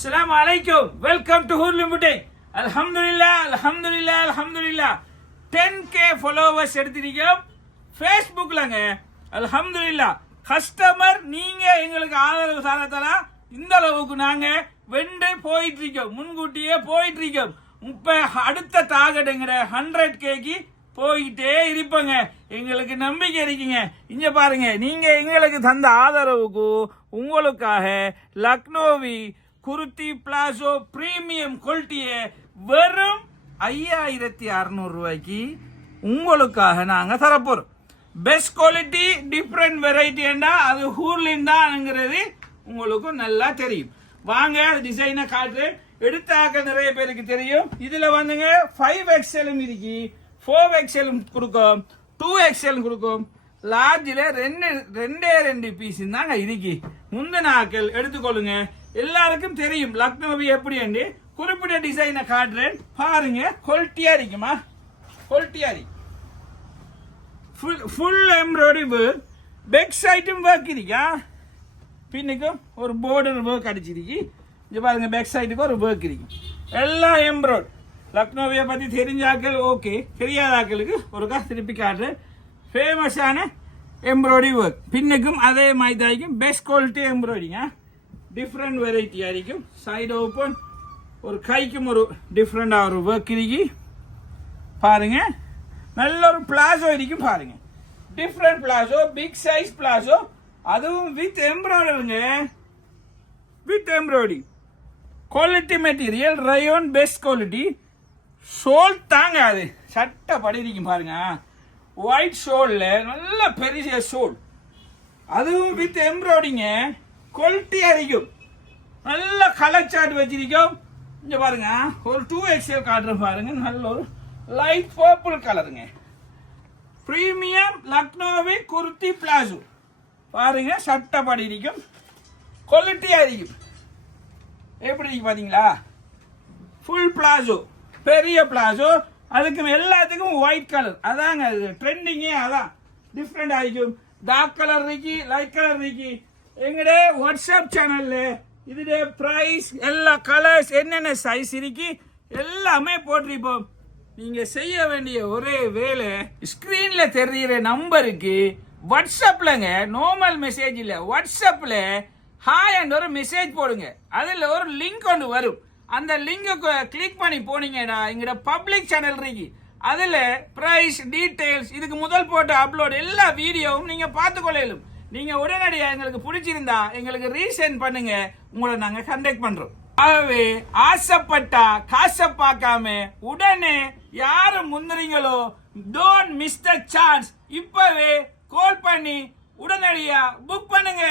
Assalamu alaikum. Welcome to Hurlim Boutique. Alhamdulillah. 10k followers எடுத்திருக்கோம் Facebookலங்க. அல்ஹம்துலில்லாஹ். Customer நீங்க எங்களுக்கு ஆதரவு தரதா இந்த அளவுக்கு நாங்க வெண்டு போயிட்டு இருக்கோம். முன்கூட்டியே போயிட்டு இருக்கோம். அடுத்த டார்கெட்ங்கற 100kக்கு போயிட்டே இருப்பங்க. எங்களுக்கு நம்பிக்கை இருக்குங்க. இங்க பாருங்க, நீங்க எங்களுக்கு தந்த ஆதரவுக்கு உங்களுக்காக லக்னோவி குர்த்தி பிளாசோ பிரீமியம் குவாலிட்டியை வெறும் 5600 ரூபாய்க்கு உங்களுக்காக நாங்க தரப்போறோம். பெஸ்ட் குவாலிட்டி டிஃப்ரெண்ட் வெரைட்டி என்றா அது ஹூர்லின் தான்ங்கிறது உங்களுக்கு நல்லா தெரியும். வாங்க டிசைனை காட்டுறேன். எடுத்தாக்க நிறைய பேருக்கு தெரியும். இதுல வந்துங்க 5XL இருக்கு, 4XL கொடுக்கும், 2XL கொடுக்கும். லார்ஜில் ரெண்டே பீஸ் தாங்க இருக்கு. முந்தின ஆக்கள் எடுத்துக்கொள்ளுங்க. எல்லாருக்கும் தெரியும் லக்னோவி எப்படி என்று. குறிப்பிட்ட டிசைனை காட்டுறேன் பாருங்க. குவாலிட்டியா இருக்குமா? குவாலிட்டியா இருக்கு. ஃபுல் எம்ப்ராய்டரி ஒர்க், பேக் சைடும் ஒர்க் இருக்கா. பின்னுக்கும் ஒரு பார்டர் ஒர்க் அடிச்சிருக்கு. இங்க பாருங்க, பேக் சைடுக்கு ஒரு ஒர்க் இருக்கு. எல்லாம் எம்ப்ராய்டரி. லக்னோவியை பத்தி தெரிஞ்ச ஆக்கள் ஓகே, தெரியாத ஆக்களுக்கு ஒரு திருப்பி காட்டுறேன். ஃபேமஸான எம்ப்ராய்டரி ஒர்க். பின்னுக்கும் அதே மாதிரி தான் இருக்கும். Best quality எம்ப்ராய்டரிங்க. டிஃப்ரெண்ட் வெரைட்டியா இருக்கும். சைடு ஓப்பன், ஒரு கைக்கும் ஒரு டிஃப்ரெண்டா ஒரு ஒர்க் இருக்கு பாருங்க. நல்ல ஒரு பிளாசோ இருக்கும் பாருங்க. Different palazzo, big size palazzo, அதுவும் வித் எம்ப்ராய்டரிங்க. With embroidery. Quality material rayon, best quality. Shawl தாங்க, அது சட்டை படி இருக்கும் பாருங்க. ஒயிட் ஷோல்ல நல்ல பெரிய ஷோல், அதுவும் வித் எம்ப்ராய்டிங்க. குவாலிட்டியா இருக்கும். நல்ல கலர் சார்ட் வச்சிருக்கோம். இங்க பாருங்க, ஒரு 2XL காட்டுறேன் பாருங்க. நல்ல ஒரு லைட் பர்பிள் கலருங்க. பிரீமியம் லக்னோவி குர்த்தி பிளாசோ பாருங்க. சட்டை படி இருக்கும். குவாலிட்டியா இருக்கும். எப்படி இருக்கு பாத்தீங்களா? ஃபுல் பிளாசோ, பெரிய பிளாசோ. அதுக்கு எல்லாத்துக்கும் ஒயிட் கலர். அதாங்க ட்ரெண்டிங்கே. அதான் டிஃப்ரெண்ட் ஆகிக்கும். டார்க் கலர் இருக்கு, லைட் கலர் இருக்கு. எங்கட வாட்ஸ்அப் சேனல்ல இதுடைய பிரைஸ், எல்லா கலர்ஸ், என்னென்ன சைஸ் இருக்கு எல்லாமே போட்டிருப்போம். நீங்க செய்ய வேண்டிய ஒரே வேலை, ஸ்கிரீன்ல தெரியுற நம்பருக்கு வாட்ஸ்அப்லங்க, நார்மல் மெசேஜ் இல்ல, வாட்ஸ்அப்ல ஹாய் அண்ட் ஒரு மெசேஜ் போடுங்க. அதுல ஒரு லிங்க் ஒன்று வரும். அந்த லிங்கை கிளிக் பண்ணி போனீங்கன்னா எங்கட பப்ளிக் சேனல் இருக்கு. அதுல பிரைஸ் டீடைல்ஸ், இதுக்கு முதல் போட்ட அப்லோட் எல்லா வீடியோவும் நீங்க பார்த்துக்கொள்ளும். நீங்க உடனடியா எங்களுக்கு பிடிச்சிருந்தா எங்களுக்கு ரீசெண்ட் பண்ணுங்க. உங்களை நாங்க கண்டக்ட் பண்றோம். ஆகவே ஆசைப்பட்டா காசை பார்க்காம உடனே யாரு முந்துறீங்களோ, டோன்ட் மிஸ் த சான்ஸ். இப்பவே கால் பண்ணி உடனடியா புக் பண்ணுங்க.